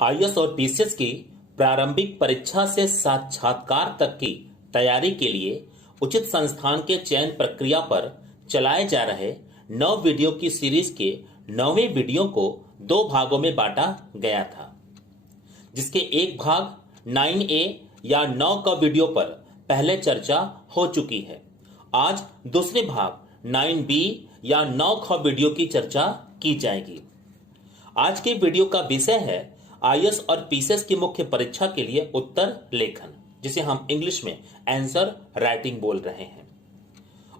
IAS और PCS की प्रारंभिक परीक्षा से साक्षात्कार तक की तैयारी के लिए उचित संस्थान के चयन प्रक्रिया पर चलाए जा रहे 9 वीडियो की सीरीज के 9वें वीडियो को 2 भागों में बांटा गया था, जिसके एक भाग 9A या 9 का वीडियो पर पहले चर्चा हो चुकी है। आज दूसरे भाग 9B या 9 का वीडियो की चर्चा की जाएगी। आज के वीडियो का विषय है आईएएस और पीसीएस की मुख्य परीक्षा के लिए उत्तर लेखन, जिसे हम इंग्लिश में आंसर राइटिंग बोल रहे हैं।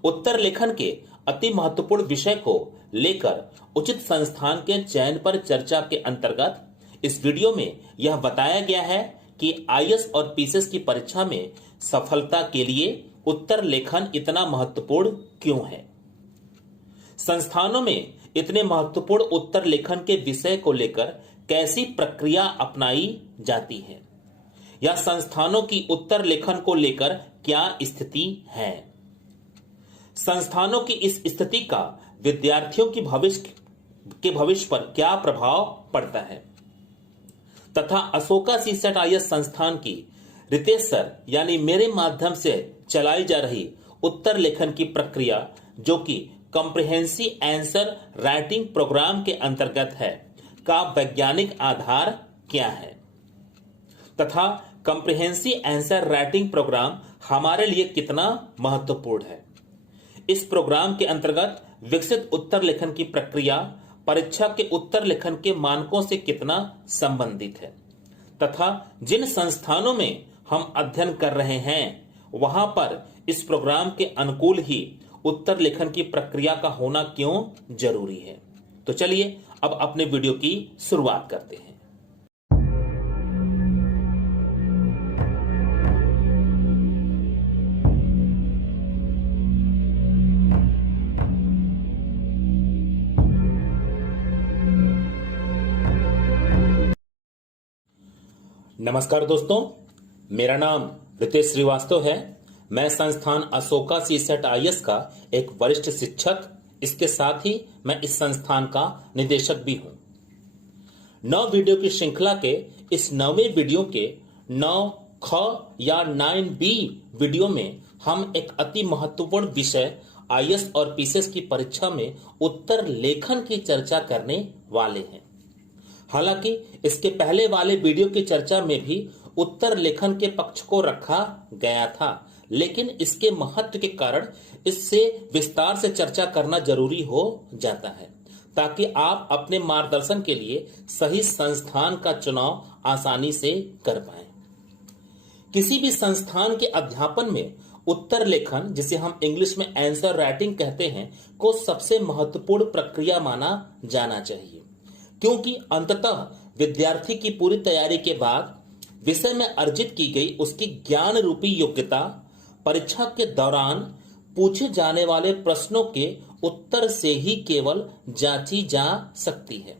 उत्तर लेखन के अति महत्वपूर्ण विषय को लेकर उचित संस्थान के चयन पर चर्चा के अंतर्गत इस वीडियो में यह बताया गया है कि आईएएस और पीसीएस की परीक्षा में सफलता के लिए उत्तर लेखन इतना महत्वपूर्ण क्यों है। संस्थानों में इतने महत्वपूर्ण उत्तर लेखन के विषय को लेकर कैसी प्रक्रिया अपनाई जाती है, या संस्थानों की उत्तर लेखन को लेकर क्या स्थिति है। संस्थानों की इस स्थिति का विद्यार्थियों की भविष्य पर क्या प्रभाव पड़ता है, तथा अशोका सीसेट आईएएस संस्थान की रितेश सर यानी मेरे माध्यम से चलाई जा रही उत्तर लेखन की प्रक्रिया, जो कि कॉम्प्रिहेंसिव आंसर राइटिंग प्रोग्राम के अंतर्गत है, का वैज्ञानिक आधार क्या है, तथा कॉम्प्रिहेंसिव आंसर राइटिंग प्रोग्राम हमारे लिए कितना महत्वपूर्ण है। इस प्रोग्राम के अंतर्गत विकसित उत्तर लेखन की प्रक्रिया परीक्षा के उत्तर लेखन के मानकों से कितना संबंधित है, तथा जिन संस्थानों में हम अध्ययन कर रहे हैं वहां पर इस प्रोग्राम के अनुकूल ही उत्तर लेखन की प्रक्रिया का होना क्यों जरूरी है। तो चलिए अब अपने वीडियो की शुरुआत करते हैं। नमस्कार दोस्तों, मेरा नाम रितेश श्रीवास्तव है। मैं संस्थान अशोका सीसेट आईएएस का एक वरिष्ठ शिक्षक, इसके साथ ही मैं इस संस्थान का निदेशक भी हूं। 9 वीडियो की श्रृंखला के इस 9वें वीडियो के 9ख या 9B वीडियो में हम एक अति महत्वपूर्ण विषय आईएएस और पीसीएस की परीक्षा में उत्तर लेखन की चर्चा करने वाले हैं। हालांकि इसके पहले वाले वीडियो की चर्चा में भी उत्तर लेखन के पक्ष को रखा गया था, लेकिन इसके महत्व के कारण इससे विस्तार से चर्चा करना जरूरी हो जाता है, ताकि आप अपने मार्गदर्शन के लिए सही संस्थान का चुनाव आसानी से कर पाएं। किसी भी संस्थान के अध्यापन में उत्तर लेखन, जिसे हम इंग्लिश में आंसर राइटिंग कहते हैं, को सबसे महत्वपूर्ण प्रक्रिया माना जाना चाहिए, क्योंकि अंततः विद्यार्थी की पूरी तैयारी के बाद विषय में अर्जित की गई उसकी ज्ञान रूपी योग्यता परीक्षा के दौरान पूछे जाने वाले प्रश्नों के उत्तर से ही केवल जांची जा सकती है।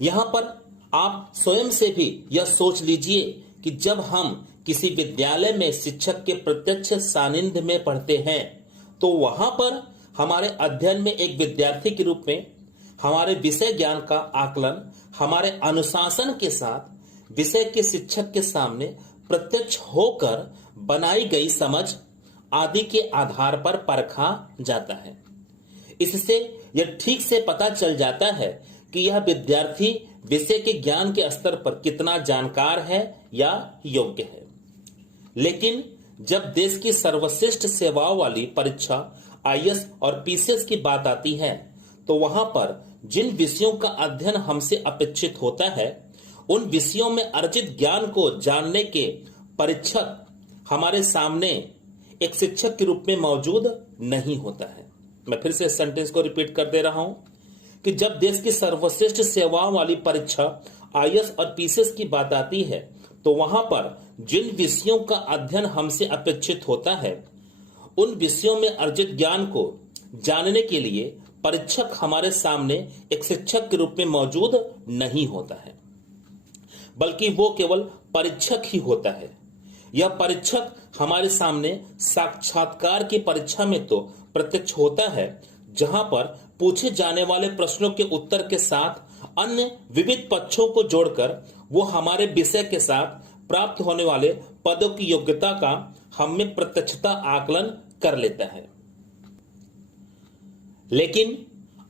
यहां पर आप स्वयं से भी यह सोच लीजिए कि जब हम किसी विद्यालय में शिक्षक के प्रत्यक्ष सानिध्य में पढ़ते हैं, तो वहां पर हमारे अध्ययन में एक विद्यार्थी के रूप में हमारे विषय ज्ञान का आकलन हमारे अनुशासन के साथ विषय के शिक्षक के सामने प्रत्यक्ष होकर बनाई गई समझ आदि के आधार पर परखा जाता है। इससे यह ठीक से पता चल जाता है कि यह विद्यार्थी विषय के ज्ञान के स्तर पर कितना जानकार है या योग्य है। लेकिन जब देश की सर्वश्रेष्ठ सेवाओं वाली परीक्षा आईएएस और पीसीएस की बात आती है, तो वहां पर जिन विषयों का अध्ययन हमसे अपेक्षित होता है, उन विषयों में अर्जित ज्ञान को जानने के परीक्षक हमारे सामने एक शिक्षक के रूप में मौजूद नहीं होता है। मैं फिर से सेंटेंस को रिपीट कर दे रहा हूं कि जब देश की सर्वश्रेष्ठ सेवाओं वाली परीक्षा आईएएस और पीसीएस की बात आती है, तो वहां पर जिन विषयों का अध्ययन हमसे अपेक्षित होता है, उन विषयों में अर्जित ज्ञान को जानने के लिए परीक्षक हमारे सामने एक शिक्षक के रूप में मौजूद नहीं होता है, बल्कि वो केवल परीक्षक ही होता है। यह परीक्षक हमारे सामने साक्षात्कार की परीक्षा में तो प्रत्यक्ष होता है, जहां पर पूछे जाने वाले प्रश्नों के उत्तर के साथ अन्य विविध पक्षों को जोड़कर वो हमारे विषय के साथ प्राप्त होने वाले पदों की योग्यता का हमें प्रत्यक्षता आकलन कर लेता है। लेकिन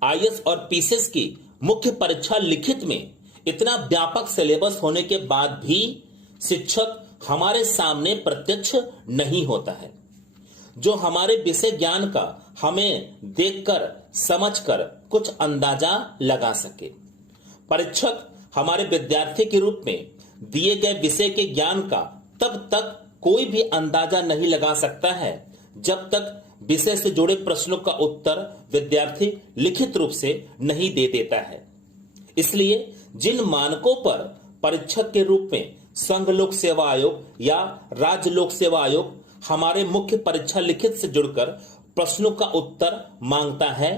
आईएएस और पीसीएस की मुख्य परीक्षा लिखित में इतना व्यापक सिलेबस होने के बाद भी शिक्षक हमारे सामने प्रत्यक्ष नहीं होता है, जो हमारे विषय ज्ञान का हमें देखकर समझकर कुछ अंदाजा लगा सके। परीक्षक हमारे विद्यार्थी के रूप में दिए गए विषय के ज्ञान का तब तक कोई भी अंदाजा नहीं लगा सकता है जब तक विषय से जुड़े प्रश्नों का उत्तर विद्यार्थी लिखित रूप से नहीं दे देता है। इसलिए जिन मानकों पर परीक्षक के रूप में संघ लोक सेवा आयोग या राज्य लोक सेवा आयोग हमारे मुख्य परीक्षा लिखित से जुड़कर प्रश्नों का उत्तर मांगता है,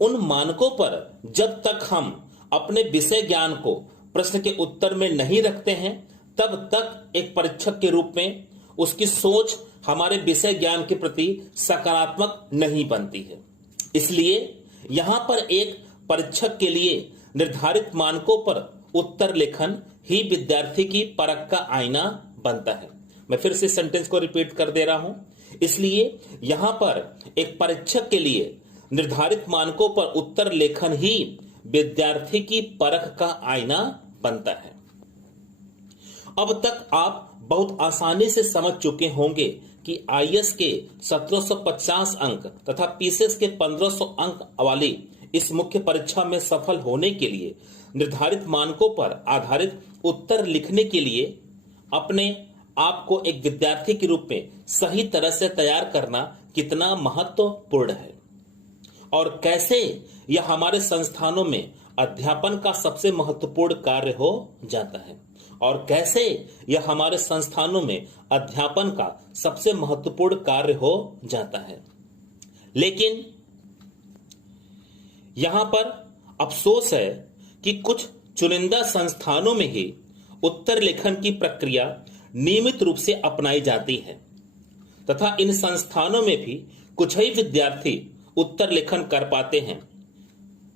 उन मानकों पर जब तक हम अपने विषय ज्ञान को प्रश्न के उत्तर में नहीं रखते हैं, तब तक एक परीक्षक के रूप में उसकी सोच हमारे विषय ज्ञान के प्रति सकारात्मक नहीं बनती है। इसलिए यहां पर एक परीक्षक के लिए निर्धारित मानकों पर उत्तर लेखन ही विद्यार्थी की परख का आईना बनता है। मैं फिर से सेंटेंस को रिपीट कर दे रहा हूं। इसलिए यहां पर एक परीक्षक के लिए निर्धारित मानकों पर उत्तर लेखन ही विद्यार्थी की परख का आईना बनता है। अब तक आप बहुत आसानी से समझ चुके होंगे कि आईएएस के 1750 अंक तथा पीसीएस के 1500 अंक वाली इस मुख्य परीक्षा में सफल होने के लिए निर्धारित मानकों पर आधारित उत्तर लिखने के लिए अपने आप को एक विद्यार्थी के रूप में सही तरह से तैयार करना कितना महत्वपूर्ण है और कैसे यह हमारे संस्थानों में अध्यापन का सबसे महत्वपूर्ण कार्य हो जाता है और कैसे यह हमारे संस्थानों में अध्यापन का सबसे महत्वपूर्ण कार्य हो जाता है। लेकिन यहां पर अफसोस है कि कुछ चुनिंदा संस्थानों में ही उत्तर लेखन की प्रक्रिया नियमित रूप से अपनाई जाती है तथा इन संस्थानों में भी कुछ ही विद्यार्थी उत्तर लेखन कर पाते हैं,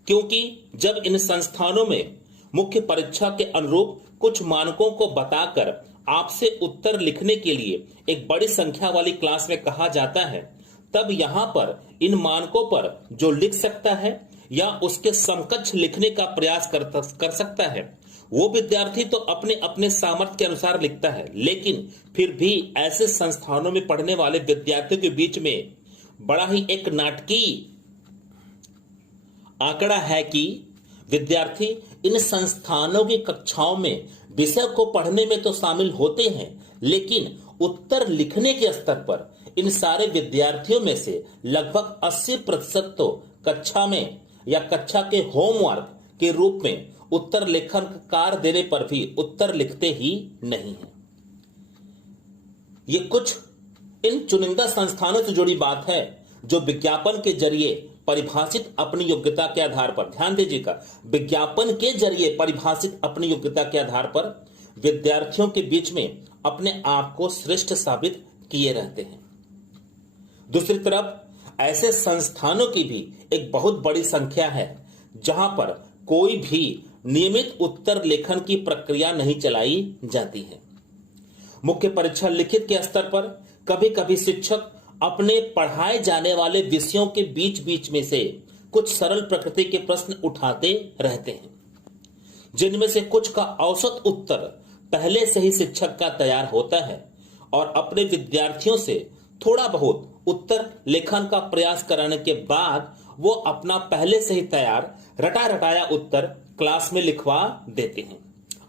क्योंकि जब इन संस्थानों में मुख्य परीक्षा के अनुरूप कुछ मानकों को बताकर आपसे उत्तर लिखने के लिए एक बड़ी संख्या वाली क्लास में कहा जाता है, तब यहां पर इन मानकों पर जो लिख सकता है या उसके समकक्ष लिखने का प्रयास कर सकता है, वो विद्यार्थी तो अपने अपने सामर्थ्य के अनुसार लिखता है। लेकिन फिर भी ऐसे संस्थानों में पढ़ने वाले विद्यार्थियों के बीच में बड़ा ही एक नाटकीय आंकड़ा है कि विद्यार्थी इन संस्थानों की कक्षाओं में विषय को पढ़ने में तो शामिल होते हैं, लेकिन उत्तर लिखने के स्तर पर इन सारे विद्यार्थियों में से लगभग 80% तो कक्षा में या कक्षा के होमवर्क के रूप में उत्तर लेखन कार्य देने पर भी उत्तर लिखते ही नहीं है। ये कुछ इन चुनिंदा संस्थानों से जुड़ी बात है जो विज्ञापन के जरिए परिभाषित अपनी योग्यता के आधार पर, ध्यान दीजिएगा, विज्ञापन के जरिए परिभाषित अपनी योग्यता के आधार पर विद्यार्थियों के बीच में अपने आप को श्रेष्ठ साबित किए रहते हैं। दूसरी तरफ ऐसे संस्थानों की भी एक बहुत बड़ी संख्या है जहां पर कोई भी नियमित उत्तर लेखन की प्रक्रिया नहीं चलाई जाती है। मुख्य परीक्षा लिखित के स्तर पर कभी कभी शिक्षक अपने पढ़ाए जाने वाले विषयों के बीच बीच में से कुछ सरल प्रकृति के प्रश्न उठाते रहते हैं, जिनमें से कुछ का औसत उत्तर पहले से ही शिक्षक का तैयार होता है और अपने विद्यार्थियों से थोड़ा बहुत उत्तर लेखन का प्रयास कराने के बाद वो अपना पहले से ही तैयार रटा रटाया उत्तर क्लास में लिखवा देते हैं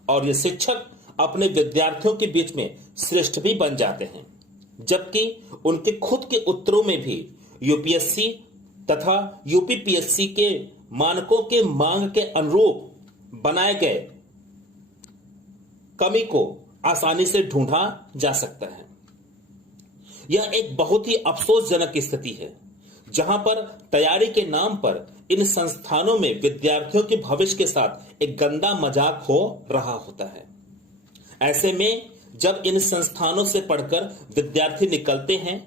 और ये शिक्षक अपने विद्यार्थियों के बीच में श्रेष्ठ भी बन जाते हैं, जबकि उनके खुद के उत्तरों में भी यूपीएससी तथा यूपीपीएससी के मानकों के मांग के अनुरूप बनाए गए कमी को आसानी से ढूंढा जा सकता है। यह एक बहुत ही अफसोसजनक स्थिति है जहां पर तैयारी के नाम पर इन संस्थानों में विद्यार्थियों के भविष्य के साथ एक गंदा मजाक हो रहा होता है। ऐसे में जब इन संस्थानों से पढ़कर विद्यार्थी निकलते हैं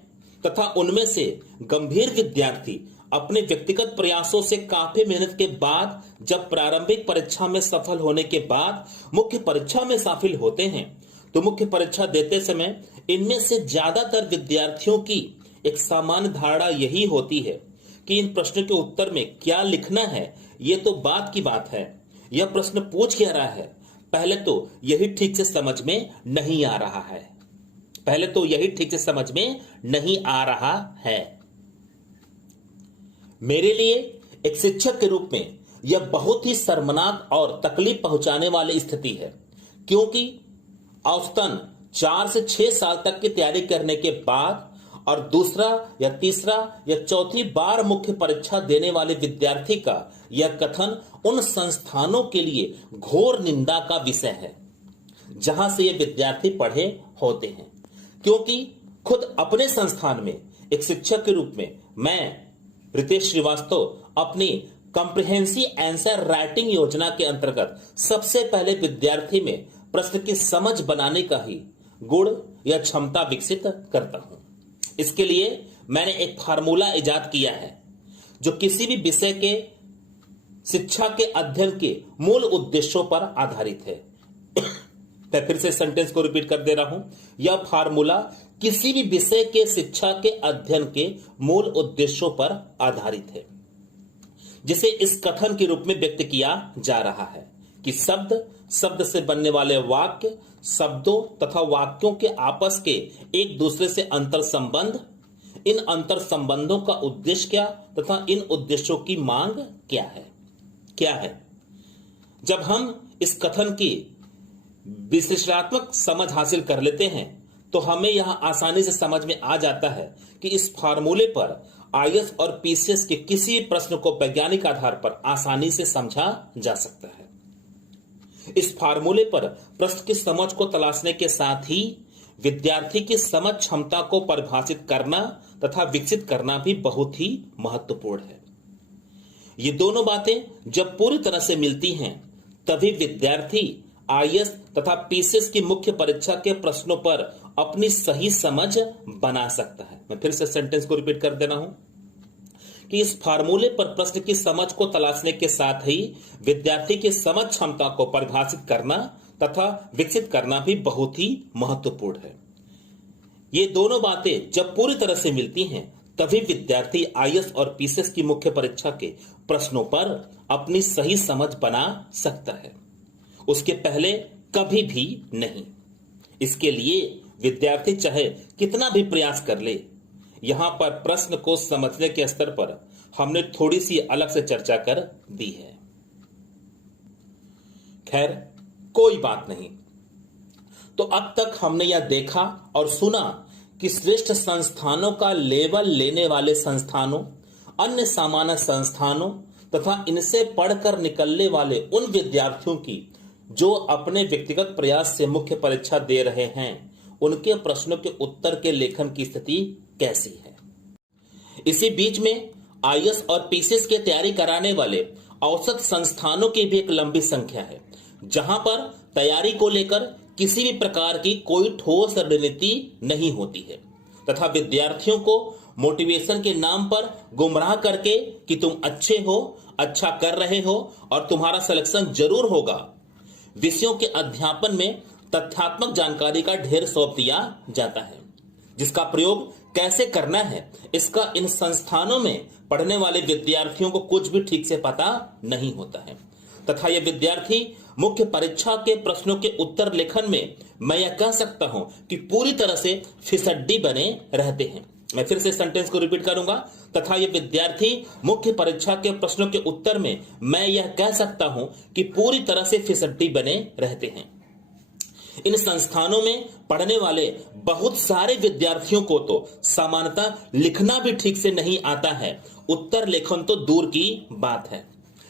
तथा उनमें से गंभीर विद्यार्थी अपने व्यक्तिगत प्रयासों से काफी मेहनत के बाद जब प्रारंभिक परीक्षा में सफल होने के बाद मुख्य परीक्षा में शामिल होते हैं तो मुख्य परीक्षा देते समय इनमें से ज्यादातर विद्यार्थियों की एक सामान्य धारणा यही होती है कि इन प्रश्नों के उत्तर में क्या लिखना है ये तो बात की बात है, यह प्रश्न पूछ क्या रहा है पहले तो यही ठीक से समझ में नहीं आ रहा है, मेरे लिए एक शिक्षक के रूप में यह बहुत ही शर्मनाक और तकलीफ पहुंचाने वाली स्थिति है, क्योंकि औसतन 4 से 6 साल तक की तैयारी करने के बाद और दूसरा या तीसरा या चौथी बार मुख्य परीक्षा देने वाले विद्यार्थी का यह कथन उन संस्थानों के लिए घोर निंदा का विषय है जहां से ये विद्यार्थी पढ़े होते हैं, क्योंकि खुद अपने संस्थान में एक शिक्षक के रूप में मैं रितेश श्रीवास्तव अपनी कॉम्प्रिहेंसिव आंसर राइटिंग योजना के अंतर्गत सबसे पहले विद्यार्थी में प्रश्न की समझ बनाने का ही गुण या क्षमता विकसित करता हूं। इसके लिए मैंने एक फार्मूला इजाद किया है जो किसी भी विषय के शिक्षा के अध्ययन के मूल उद्देश्यों पर आधारित है। मैं फिर से सेंटेंस को रिपीट कर दे रहा हूं, यह फार्मूला किसी भी विषय के शिक्षा के अध्ययन के मूल उद्देश्यों पर आधारित है, जिसे इस कथन के रूप में व्यक्त किया जा रहा है कि शब्द से बनने वाले वाक्य, शब्दों तथा वाक्यों के आपस के एक दूसरे से अंतर संबंध, इन अंतर संबंधों का उद्देश्य क्या तथा इन उद्देश्यों की मांग क्या है। जब हम इस कथन की विश्लेषणात्मक समझ हासिल कर लेते हैं तो हमें यह आसानी से समझ में आ जाता है कि इस फार्मूले पर आईएएस और पीसीएस के किसी प्रश्न को वैज्ञानिक आधार पर आसानी से समझा जा सकता है। इस फार्मूले पर प्रश्न की समझ को तलाशने के साथ ही विद्यार्थी की समझ क्षमता को परिभाषित करना तथा विकसित करना भी बहुत ही महत्वपूर्ण है। ये दोनों बातें जब पूरी तरह से मिलती हैं तभी विद्यार्थी आईएएस तथा पीसीएस की मुख्य परीक्षा के प्रश्नों पर अपनी सही समझ बना सकता है। मैं फिर से सेंटेंस को रिपीट कर दे रहा हूं कि इस फार्मूले पर प्रश्न की समझ को तलाशने के साथ ही विद्यार्थी की समझ क्षमता को परिभाषित करना तथा विकसित करना भी बहुत ही महत्वपूर्ण है। ये दोनों बातें जब पूरी तरह से मिलती हैं तभी विद्यार्थी आईएएस और पीसीएस की मुख्य परीक्षा के प्रश्नों पर अपनी सही समझ बना सकता है, उसके पहले कभी भी नहीं। इसके लिए विद्यार्थी चाहे कितना भी प्रयास कर ले, यहां पर प्रश्न को समझने के स्तर पर हमने थोड़ी सी अलग से चर्चा कर दी है। खैर, कोई बात नहीं। तो अब तक हमने यह देखा और सुना कि श्रेष्ठ संस्थानों का लेबल लेने वाले संस्थानों, अन्य सामान्य संस्थानों तथा इनसे पढ़कर निकलने वाले उन विद्यार्थियों की जो अपने व्यक्तिगत प्रयास से मुख्य परीक्षा दे रहे हैं, उनके प्रश्नों के उत्तर के लेखन की स्थिति कैसी है। इसी बीच में आईएएस और पीसीएस की तैयारी कराने वाले औसत संस्थानों की भी एक लंबी संख्या है, जहां पर तैयारी को लेकर किसी भी प्रकार की कोई ठोस रणनीति नहीं होती है तथा विद्यार्थियों को मोटिवेशन के नाम पर गुमराह करके कि तुम अच्छे हो, अच्छा कर रहे हो और तुम्हारा सिलेक्शन जरूर होगा, विषयों के अध्यापन में तथ्यात्मक जानकारी का ढेर सौंप दिया जाता है, जिसका प्रयोग कैसे करना है इसका इन संस्थानों में पढ़ने वाले विद्यार्थियों को कुछ भी ठीक से पता नहीं होता है तथा ये विद्यार्थी मुख्य परीक्षा के प्रश्नों के उत्तर लेखन में मैं यह कह सकता हूं कि पूरी तरह से फिसड्डी बने रहते हैं। मैं फिर से सेंटेंस को रिपीट करूंगा, तथा ये विद्यार्थी मुख्य परीक्षा के प्रश्नों के उत्तर में मैं यह कह सकता हूं कि पूरी तरह से फिसड्डी बने रहते हैं। इन संस्थानों में पढ़ने वाले बहुत सारे विद्यार्थियों को तो सामान्यतः लिखना भी ठीक से नहीं आता है, उत्तर लेखन तो दूर की बात है।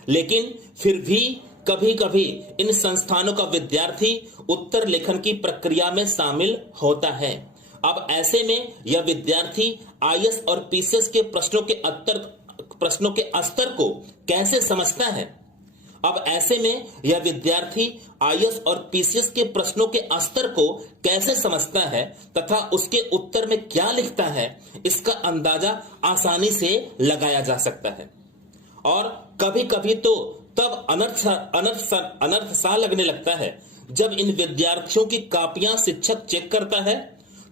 लेकिन फिर भी कभी कभी इन संस्थानों का विद्यार्थी उत्तर लेखन की प्रक्रिया में शामिल होता है। अब ऐसे में यह विद्यार्थी आईएएस और पीसीएस के प्रश्नों के स्तर को कैसे समझता है अब ऐसे में यह विद्यार्थी आईएएस और पीसीएस के प्रश्नों के स्तर को कैसे समझता है तथा उसके उत्तर में क्या लिखता है, इसका अंदाजा आसानी से लगाया जा सकता है। और कभी कभी तो तब अनर्थ सा लगने लगता है जब इन विद्यार्थियों की कॉपियां शिक्षक चेक करता है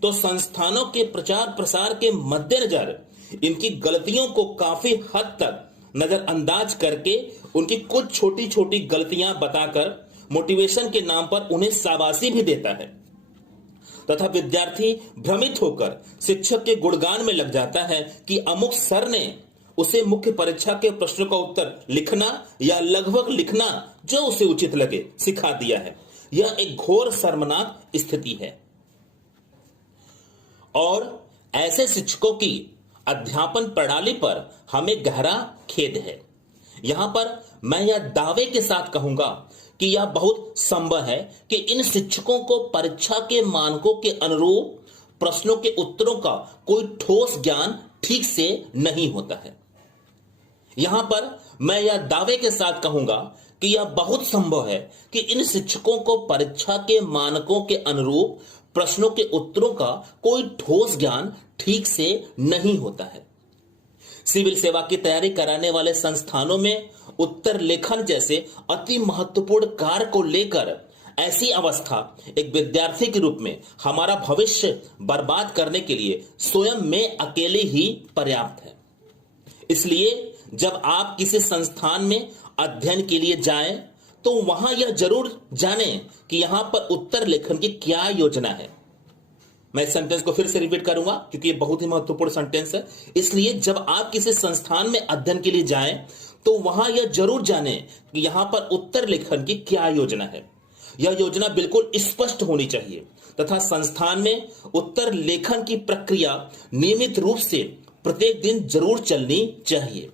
तो संस्थानों के प्रचार प्रसार के मद्देनजर इनकी गलतियों को काफी हद तक नजरअंदाज करके उनकी कुछ छोटी छोटी गलतियां बताकर मोटिवेशन के नाम पर उन्हें शाबाशी भी देता है तथा विद्यार्थी भ्रमित होकर शिक्षक के गुणगान में लग जाता है कि अमुक सर ने उसे मुख्य परीक्षा के प्रश्नों का उत्तर लिखना या लगभग लिखना जो उसे उचित लगे सिखा दिया है। यह एक घोर शर्मनाक स्थिति है और ऐसे शिक्षकों की अध्यापन प्रणाली पर हमें गहरा खेद है। यहां पर मैं यह दावे के साथ कहूंगा कि यह बहुत संभव है कि इन शिक्षकों को परीक्षा के मानकों के अनुरूप प्रश्नों के उत्तरों का कोई ठोस ज्ञान ठीक से नहीं होता है। यहां पर मैं यह दावे के साथ कहूंगा कि यह बहुत संभव है कि इन शिक्षकों को परीक्षा के मानकों के अनुरूप प्रश्नों के उत्तरों का कोई ठोस ज्ञान ठीक से नहीं होता है। सिविल सेवा की तैयारी कराने वाले संस्थानों में उत्तर लेखन जैसे अति महत्वपूर्ण कार्य को लेकर ऐसी अवस्था एक विद्यार्थी के रूप में हमारा भविष्य बर्बाद करने के लिए स्वयं में अकेले ही पर्याप्त है। इसलिए जब आप किसी संस्थान में अध्ययन के लिए जाएं तो वहां यह जरूर जानें कि यहां पर उत्तर लेखन की क्या योजना है। मैं इस सेंटेंस को फिर से रिपीट करूंगा क्योंकि ये बहुत ही महत्वपूर्ण सेंटेंस है। इसलिए जब आप किसी संस्थान में अध्ययन के लिए जाएं तो वहां यह जरूर जानें कि यहां पर उत्तर लेखन की क्या योजना है। यह योजना बिल्कुल स्पष्ट होनी चाहिए तथा संस्थान में उत्तर लेखन की प्रक्रिया नियमित रूप से प्रत्येक दिन जरूर चलनी चाहिए।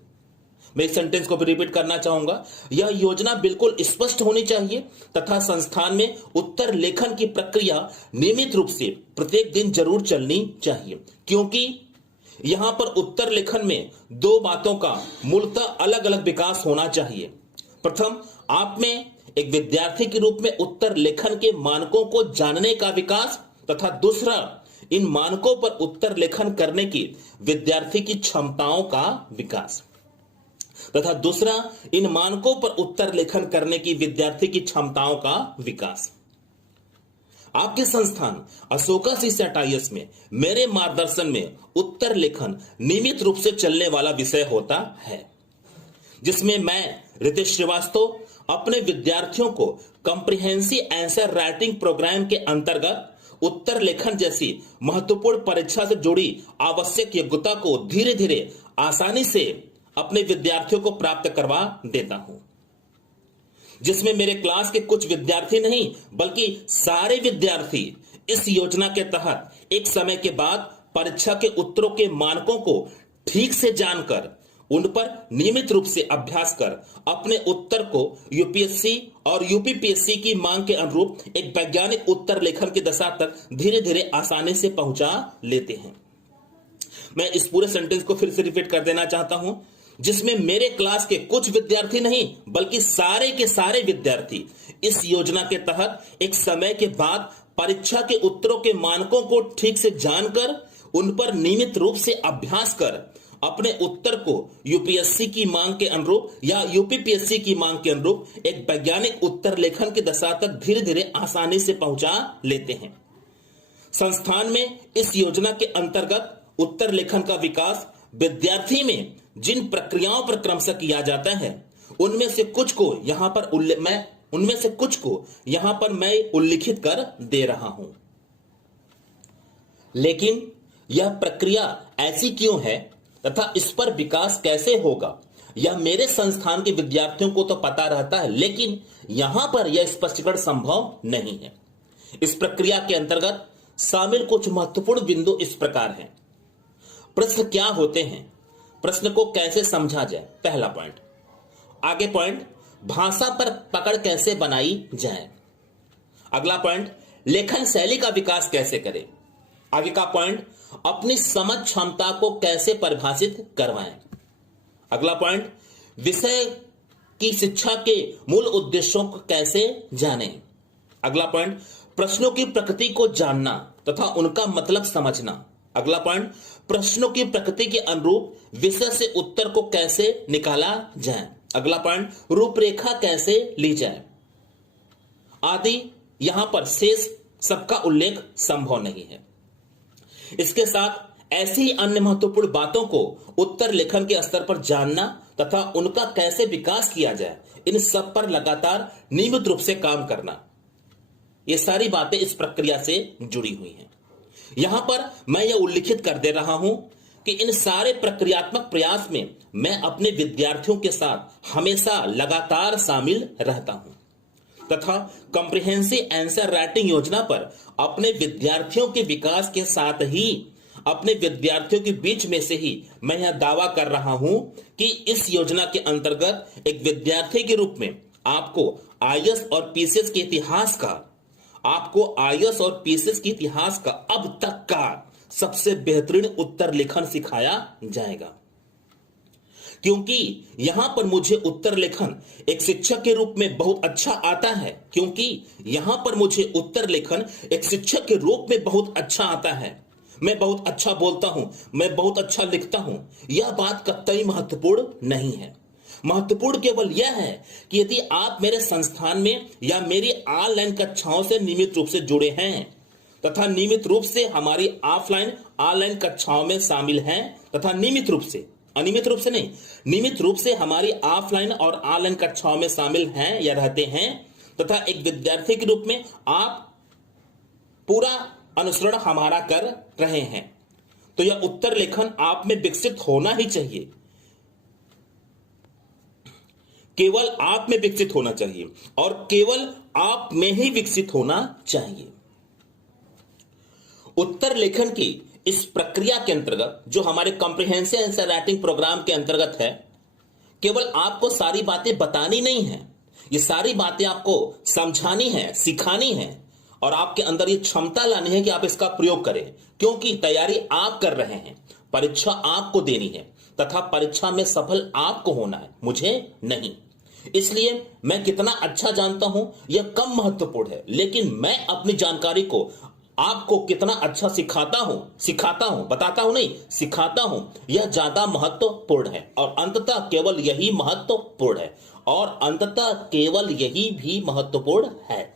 मैं इस सेंटेंस को भी रिपीट करना चाहूंगा। यह योजना बिल्कुल स्पष्ट होनी चाहिए तथा संस्थान में उत्तर लेखन की प्रक्रिया नियमित रूप से प्रत्येक दिन जरूर चलनी चाहिए, क्योंकि यहां पर उत्तर लेखन में दो बातों का मूलतः अलग अलग विकास होना चाहिए। प्रथम, आप में एक विद्यार्थी के रूप में उत्तर लेखन के मानकों को जानने का विकास तथा दूसरा, इन मानकों पर उत्तर लेखन करने की विद्यार्थी की क्षमताओं का विकास तथा दूसरा, इन मानकों पर उत्तर लेखन करने की विद्यार्थी की क्षमताओं का विकास। आपके संस्थान अशोका सीसेट आईएएस में मेरे मार्गदर्शन में उत्तर लेखन नियमित रूप से चलने वाला विषय होता है, जिसमें मैं रितेश श्रीवास्तव अपने विद्यार्थियों को कॉम्प्रिहेंसिव आंसर राइटिंग प्रोग्राम के अंतर्गत उत्तर लेखन जैसी महत्वपूर्ण परीक्षा से जुड़ी आवश्यक योग्यता को धीरे धीरे आसानी से अपने विद्यार्थियों को प्राप्त करवा देता हूं, जिसमें मेरे क्लास के कुछ विद्यार्थी नहीं बल्कि सारे विद्यार्थी इस योजना के तहत एक समय के बाद परीक्षा के उत्तरों के मानकों को ठीक से जानकर उन पर नियमित रूप से अभ्यास कर अपने उत्तर को यूपीएससी और यूपीपीएससी की मांग के अनुरूप एक वैज्ञानिक उत्तर लेखन की दशा तक धीरे धीरे आसानी से पहुंचा लेते हैं। मैं इस पूरे सेंटेंस को फिर से रिपीट कर देना चाहता हूं, जिसमें मेरे क्लास के कुछ विद्यार्थी नहीं बल्कि सारे के सारे विद्यार्थी इस योजना के तहत एक समय के बाद परीक्षा के उत्तरों के मानकों को ठीक से जानकर उन पर नियमित रूप से अभ्यास कर अपने उत्तर को यूपीएससी की मांग के अनुरूप या यूपीपीएससी की मांग के अनुरूप एक वैज्ञानिक उत्तर लेखन की दशा तक धीरे धीरे आसानी से पहुंचा लेते हैं। संस्थान में इस योजना के अंतर्गत उत्तर लेखन का विकास विद्यार्थी में जिन प्रक्रियाओं पर क्रमशः किया जाता है उनमें से कुछ को यहां पर मैं उल्लिखित कर दे रहा हूं। लेकिन यह प्रक्रिया ऐसी क्यों है तथा इस पर विकास कैसे होगा, यह मेरे संस्थान के विद्यार्थियों को तो पता रहता है, लेकिन यहां पर यह स्पष्टीकरण संभव नहीं है। इस प्रक्रिया के अंतर्गत शामिल कुछ महत्वपूर्ण बिंदु इस प्रकार हैं। प्रश्न क्या होते हैं, प्रश्न को कैसे समझा जाए, पहला पॉइंट। आगे पॉइंट, भाषा पर पकड़ कैसे बनाई जाए। अगला पॉइंट, लेखन शैली का विकास कैसे करें। आगे का पॉइंट, अपनी समझ क्षमता को कैसे परिभाषित करवाएं। अगला पॉइंट, विषय कि शिक्षा के मूल उद्देश्यों को कैसे जानें। अगला पॉइंट, प्रश्नों की प्रकृति को जानना तथा उनका मतलब समझना। अगला पॉइंट, प्रश्नों की प्रकृति के अनुरूप विषय से उत्तर को कैसे निकाला जाए। अगला पॉइंट, रूपरेखा कैसे ली जाए आदि। यहां पर शेष सबका उल्लेख संभव नहीं है। इसके साथ ऐसी अन्य महत्वपूर्ण बातों को उत्तर लेखन के स्तर पर जानना तथा उनका कैसे विकास किया जाए, इन सब पर लगातार नियमित रूप से काम करना, ये सारी बातें इस प्रक्रिया से जुड़ी हुई हैं। यहां पर मैं यह उल्लिखित कर दे रहा हूं कि इन सारे प्रक्रियात्मक प्रयास में मैं अपने विद्यार्थियों के साथ हमेशा लगातार शामिल रहता हूं तथा कॉम्प्रिहेंसिव आंसर राइटिंग योजना पर अपने विद्यार्थियों के विकास के साथ ही अपने विद्यार्थियों के बीच में से ही मैं यह दावा कर रहा हूं कि इस योजना के अंतर्गत एक विद्यार्थी के रूप में आपको आईएएस और पीसीएस के इतिहास का अब तक का सबसे बेहतरीन उत्तर लेखन सिखाया जाएगा। क्योंकि यहां पर मुझे उत्तर लेखन एक शिक्षक के रूप में बहुत अच्छा आता है। मैं बहुत अच्छा बोलता हूं, मैं बहुत अच्छा लिखता हूं, यह बात कतई महत्वपूर्ण नहीं है। महत्वपूर्ण केवल यह है कि यदि आप मेरे संस्थान में या मेरी ऑनलाइन कक्षाओं से नियमित रूप से जुड़े हैं तथा नियमित रूप से हमारी ऑनलाइन कक्षाओं में शामिल हैं तथा नियमित रूप से हमारी ऑफलाइन और ऑनलाइन कक्षाओं में शामिल हैं या रहते हैं तथा एक विद्यार्थी के रूप में आप पूरा अनुसरण हमारा कर रहे हैं, तो यह उत्तर लेखन आप में विकसित होना ही चाहिए। केवल आप में विकसित होना चाहिए और केवल आप में ही विकसित होना चाहिए। उत्तर लेखन की इस प्रक्रिया के अंतर्गत जो हमारे कॉम्प्रिहेंसिव आंसर राइटिंग प्रोग्राम के अंतर्गत है, केवल आपको सारी बातें बतानी नहीं है, ये सारी बातें आपको समझानी है, सिखानी है और आपके अंदर ये क्षमता लानी है कि आप इसका प्रयोग करें। क्योंकि तैयारी आप कर रहे हैं, परीक्षा आपको देनी है तथा परीक्षा में सफल आपको होना है, मुझे नहीं। इसलिए मैं कितना अच्छा जानता हूं यह कम महत्वपूर्ण है, लेकिन मैं अपनी जानकारी को आपको कितना अच्छा सिखाता हूं, यह ज्यादा महत्वपूर्ण है और अंततः केवल यही महत्वपूर्ण है।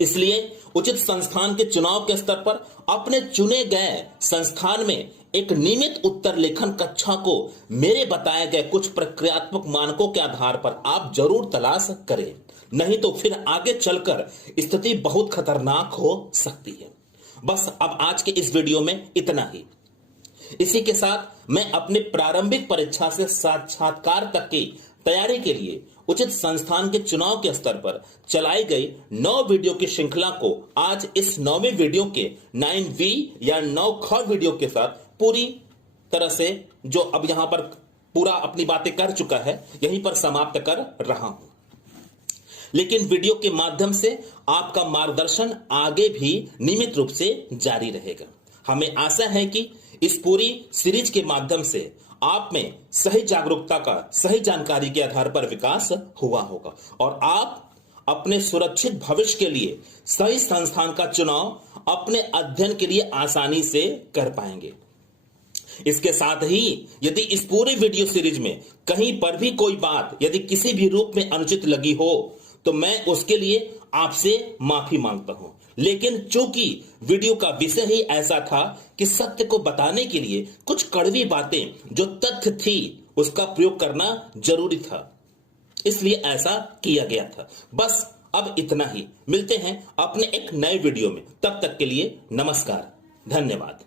इसलिए उचित संस्थान के चुनाव के स्तर पर अपने चुने गए संस्थान में एक नियमित उत्तर लेखन कक्षा को मेरे बताए गए कुछ प्रक्रियात्मक मानकों के आधार पर आप जरूर तलाश करें, नहीं तो फिर आगे चलकर स्थिति बहुत खतरनाक हो सकती है। बस अब आज के इस वीडियो में इतना ही। इसी के साथ मैं अपने प्रारंभिक परीक्षा से साक्षात्कार तक की तैयारी के लिए उचित संस्थान के चुनाव के स्तर पर चलाई गई 9 वीडियो की श्रृंखला को आज इस 9वें वीडियो के 9V या 9 ख वीडियो के साथ पूरी तरह से, जो अब यहां पर पूरा अपनी बातें कर चुका है, यहीं पर समाप्त कर रहा हूं। लेकिन वीडियो के माध्यम से आपका मार्गदर्शन आगे भी नियमित रूप से जारी रहेगा। हमें आशा है कि इस पूरी सीरीज के माध्यम से आप में सही जागरूकता का सही जानकारी के आधार पर विकास हुआ होगा और आप अपने सुरक्षित भविष्य के लिए सही संस्थान का चुनाव अपने अध्ययन के लिए आसानी से कर पाएंगे। इसके साथ ही यदि इस पूरे वीडियो सीरीज में कहीं पर भी कोई बात यदि किसी भी रूप में अनुचित लगी हो तो मैं उसके लिए आपसे माफी मांगता हूं। लेकिन चूंकि वीडियो का विषय ही ऐसा था कि सत्य को बताने के लिए कुछ कड़वी बातें जो तथ्य थी उसका प्रयोग करना जरूरी था, इसलिए ऐसा किया गया था। बस अब इतना ही। मिलते हैं अपने एक नए वीडियो में, तब तक के लिए नमस्कार, धन्यवाद।